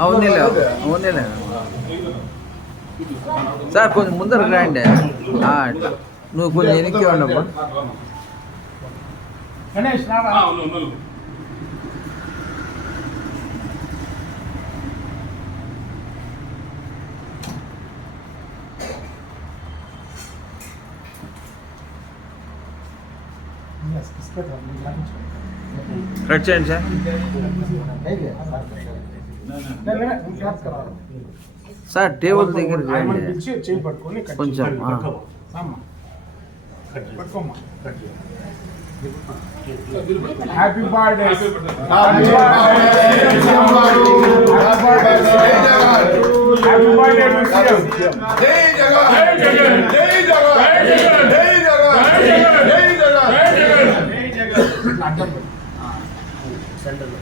అవునులే అవునులే. సార్ కొంచెం ముందర రండి. నువ్వు కొంచెం వెనక్కి ఉండవు గణేష్ रेड चेंज है సార్ టేబుల్ దగ్గర కొంచెం హ్యాపీ బర్త్డే హ్యాపీ బర్త్డే జై జగన్ జై జగన్ జై జగన్ జై జగన్ జై జగన్ జై జగన్ జై జగన్ सेंटर में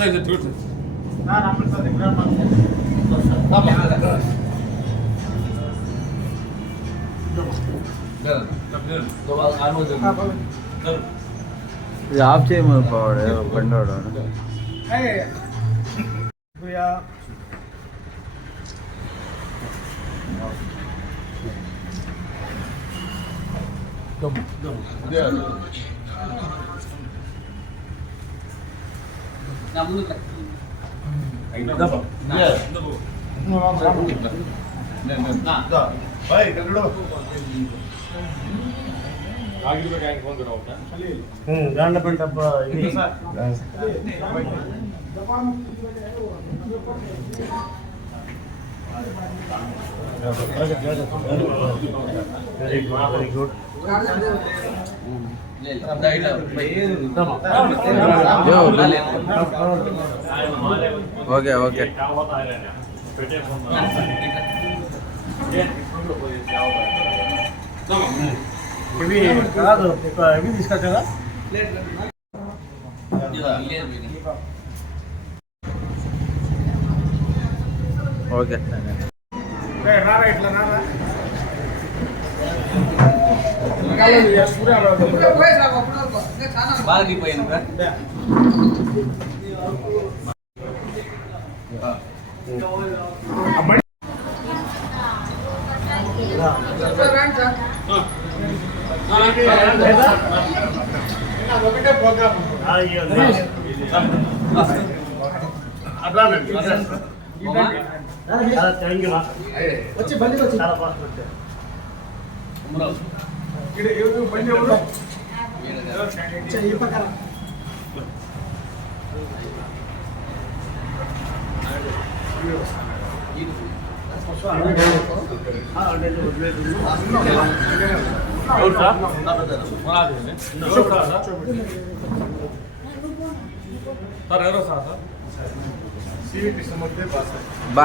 Thank you. ఇది ఆఫ్ చేయమని పోవాడు బండోడు నేను ಗಾಂಡಪೇಟೆ ಹಬ್ಬ ವೆರಿ ಗುಡ್ ಓಕೆ ಓಕೆ ಯಾವ ఇవి కాదు ఇవి తీసుకొచ్చా ఓకే. రారా ఇట్లా రారా కాలేదు, వచ్చి బండి వచ్చి ఇక్కడ ఎవరు బండి ఎవరు ఈ పక్కన సివి కృష్ణమూర్తి సార్ ఎవరో సార్ సార్ సివిటి సమర్థే బాస్ బా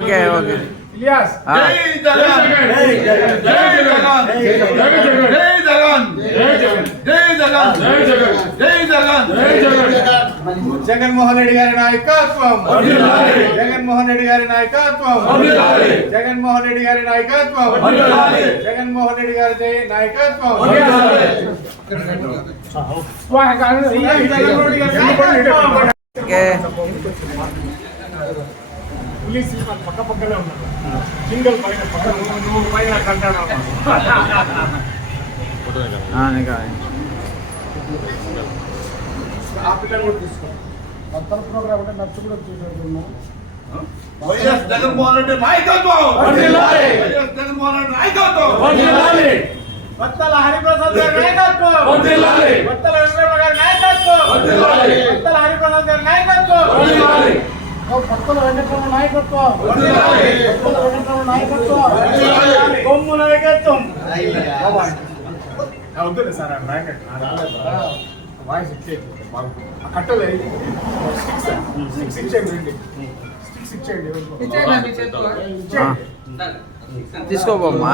ఓకే ఓకే ఇలియాస్ జై జగన్ జై జగన్ జై జగన్ జై జగన్ జై జగన్ జై జగన్ జై జగన్ జై జగన్ జై జగన్ जगनमोहन रेडी गारी नायकत्व जगनमोहन रेडी गारी नायकत्व जगनमोहन रेडी गारी नायकत्व जगनमोहन रेडी गारी नायकत्व ఇంకా ఆ పిల్లలు కూడా తీసుకో కొత్త ప్రోగ్రామ్ అంటే నచ్చు కూడా చూసేట్టున్నాం వైఎస్ జగన్మోహన్ రెడ్డి నాయకత్వం. వైఎస్ జగన్మోహన్ రెడ్డి నాయకత్వం! కొత్తల హరిప్రసాద్ గారి నాయకత్వం! వర్ధిల్లాలి. కొత్తల వెంకటరమణ గారి నాయకత్వం! వర్ధిల్లాలి. కొత్తల హరిప్రసాద్ గారి నాయకత్వం! వర్ధిల్లాలి. కొత్తల వెంకటరమణ నాయకత్వం! వర్ధిల్లాలి. కొత్తల వెంకటరమణ నాయకత్వం! వర్ధిల్లాలి. కొమ్ము నాయకత్వం! వద్దులే సార్ ఆ నాయకత్వం. వాయిస్ ఇచ్చేది కట్టలే స్టిక్స్ ఇచ్చేయండి రండి స్టిక్స్ ఇచ్చేయండి ఆ. తీసుకోబమ్మా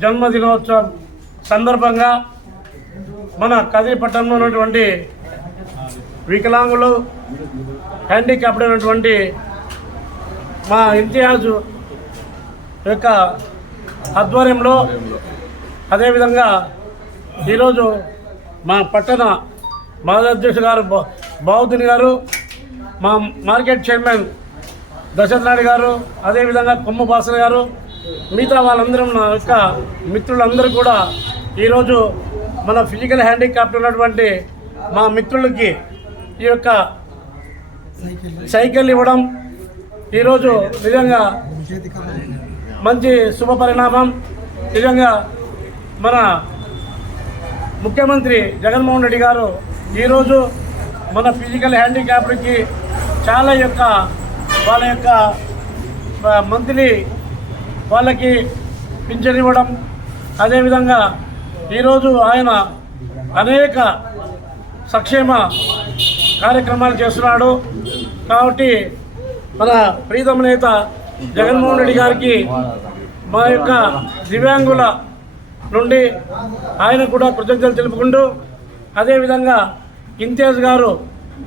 జన్మదినోత్సవం సందర్భంగా మన కదిరిపట్నంలో ఉన్నటువంటి వికలాంగులు హ్యాండిక్యాప్డ్ అయినటువంటి మా ఇంతియాజు యొక్క ఆధ్వర్యంలో అదేవిధంగా ఈరోజు మా పట్టణ మాజీ అధ్యక్షుడు గారు బా- బావుతుని గారు మా మార్కెట్ చైర్మన్ దశరథ్ నాయుడు గారు అదేవిధంగా కొమ్ము భాస్కర్ గారు మిగతా వాళ్ళందరం నా యొక్క మిత్రులందరూ కూడా ఈరోజు మన ఫిజికల్ హ్యాండిక్యాప్ట్ ఉన్నటువంటి మా మిత్రులకి ఈ యొక్క సైకిల్ ఇవ్వడం ఈరోజు నిజంగా మంచి శుభ పరిణామం. నిజంగా మన ముఖ్యమంత్రి జగన్మోహన్ రెడ్డి గారు ఈరోజు మన ఫిజికల్ హ్యాండిక్యాప్డ్కి చాలా యొక్క వాళ్ళ యొక్క మంత్లీ వాళ్ళకి పింఛన్ ఇవ్వడం. అదేవిధంగా ఈరోజు ఆయన అనేక సంక్షేమ కార్యక్రమాలు చేస్తున్నాడు. కాబట్టి మన ప్రీతమ నేత జగన్మోహన్ రెడ్డి గారికి మా యొక్క దివ్యాంగుల నుండి ఆయన కూడా కృతజ్ఞతలు తెలుపుకుంటూ అదేవిధంగా ఇంతియాజ్ గారు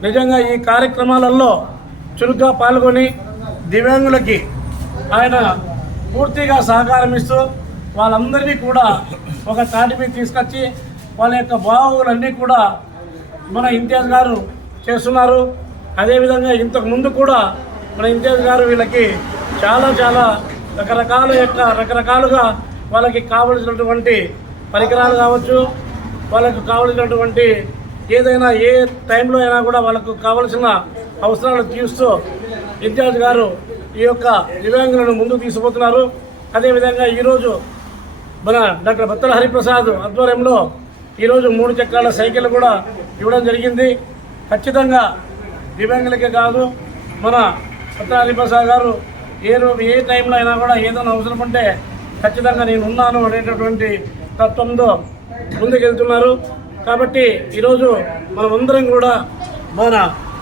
నిజంగా ఈ కార్యక్రమాలలో చురుగ్గా పాల్గొని దివ్యాంగులకి ఆయన పూర్తిగా సహకారం ఇస్తూ వాళ్ళందరినీ కూడా ఒక తాటి మీద తీసుకొచ్చి వాళ్ళ యొక్క బావులన్నీ కూడా మన ఇంతియాజ్ గారు చేస్తున్నారు. అదేవిధంగా ఇంతకు ముందు కూడా మన ఇంతియాజ్ గారు వీళ్ళకి చాలా చాలా రకరకాల యొక్క రకరకాలుగా వాళ్ళకి కావలసినటువంటి పరికరాలు కావచ్చు వాళ్ళకు కావలసినటువంటి ఏదైనా ఏ టైంలో అయినా కూడా వాళ్ళకు కావలసిన అవసరాలు తీరుస్తూ ఇంతియాజ్ గారు ఈ యొక్క దివ్యాంగులను ముందుకు తీసుకుపోతున్నారు. అదేవిధంగా ఈరోజు మన డాక్టర్ బత్తల హరిప్రసాద్ ఆధ్వర్యంలో ఈరోజు మూడు చక్రాల సైకిల్ కూడా ఇవ్వడం జరిగింది. ఖచ్చితంగా దివ్యాంగులకే కాదు మన బత్తల హరిప్రసాద్ గారు ఏ రోజు ఏ టైంలో అయినా కూడా ఏదైనా అవసరం ఉంటే ఖచ్చితంగా నేను ఉన్నాను అనేటటువంటి తత్వంతో ముందుకెళ్తున్నారు. కాబట్టి ఈరోజు మనమందరం కూడా మన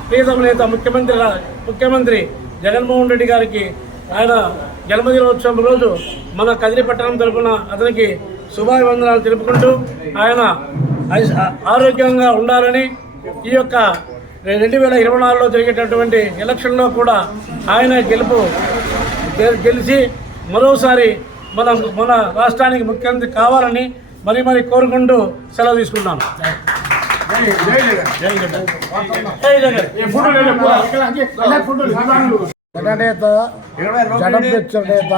ప్రీతం నేత ముఖ్యమంత్రి ముఖ్యమంత్రి జగన్మోహన్ రెడ్డి గారికి ఆయన జన్మదినోత్సవం రోజు మన కదిరి పట్టణం తరపున అతనికి శుభాభివందనాలు తెలుపుకుంటూ ఆయన ఆరోగ్యంగా ఉండాలని ఈ యొక్క రెండు వేల ఇరవై నాలుగులో జరిగేటటువంటి ఎలక్షన్లో కూడా ఆయన గెలుపు గె- గెలిచి మరోసారి మన మన రాష్ట్రానికి ముఖ్యమంత్రి కావాలని మరి మరి కోరుకుంటూ సెలవు తీసుకున్నాను జననేత జనప్రతిపక్ష నేత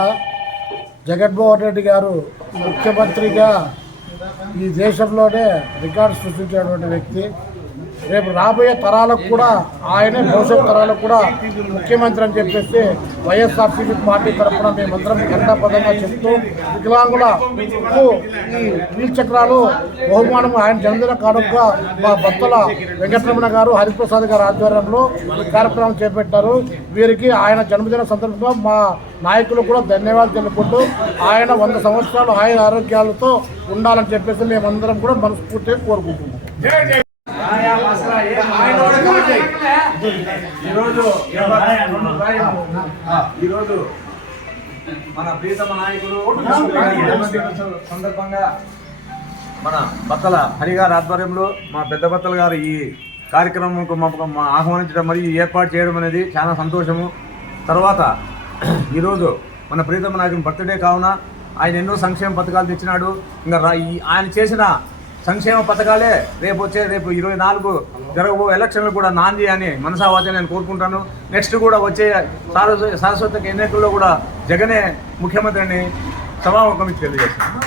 జగన్మోహన్ రెడ్డి గారు ముఖ్యమంత్రిగా ఈ దేశంలోనే రికార్డు సృష్టించినటువంటి వ్యక్తి. రేపు రాబోయే తరాలకు కూడా ఆయనే భవిష్యత్ తరాలకు కూడా ముఖ్యమంత్రి అని చెప్పేసి వైఎస్ఆర్సీపీ పార్టీ తరఫున మేమందరం ఘంటాపదంగా చెప్తూ వికలాంగుల ఈ వీల్ చక్రాలు బహుమానం ఆయన జన్మదిన కానుకగా మా భక్తుల వెంకటరమణ గారు హరిప్రసాద్ గారు ఆధ్వర్యంలో కార్యక్రమం చేపట్టారు. వీరికి ఆయన జన్మదిన సందర్భంగా మా నాయకులు కూడా ధన్యవాదాలు తెలుపుకుంటూ ఆయన వంద సంవత్సరాలు ఆయన ఆరోగ్యాలతో ఉండాలని చెప్పేసి మేమందరం కూడా మనస్ఫూర్తిగా కోరుకుంటున్నాం. ఈరోజు ఈరోజు మన ప్రీతమ నాయకులు సందర్భంగా మన బత్తల హరిగారి ఆధ్వర్యంలో మా పెద్ద బత్తల గారు ఈ కార్యక్రమంకు మా- ఆహ్వానించడం మరియు ఏర్పాటు చేయడం అనేది చాలా సంతోషము. తర్వాత ఈరోజు మన ప్రీతమ నాయకుని బర్త్డే కావున ఆయన ఎన్నో సంక్షేమ పథకాలు తెచ్చినాడు. ఇంకా ఆయన చేసిన సంక్షేమ పథకాలే రేపు వచ్చే రేపు ఇరవై నాలుగు జరగబో ఎలక్షన్లు కూడా నాంది అని మనసావాచ నేను కోరుకుంటాను. నెక్స్ట్ కూడా వచ్చే సారస్వ సారస్వత ఎన్నికల్లో కూడా జగనే ముఖ్యమంత్రిని సభాముఖం తెలియజేస్తాను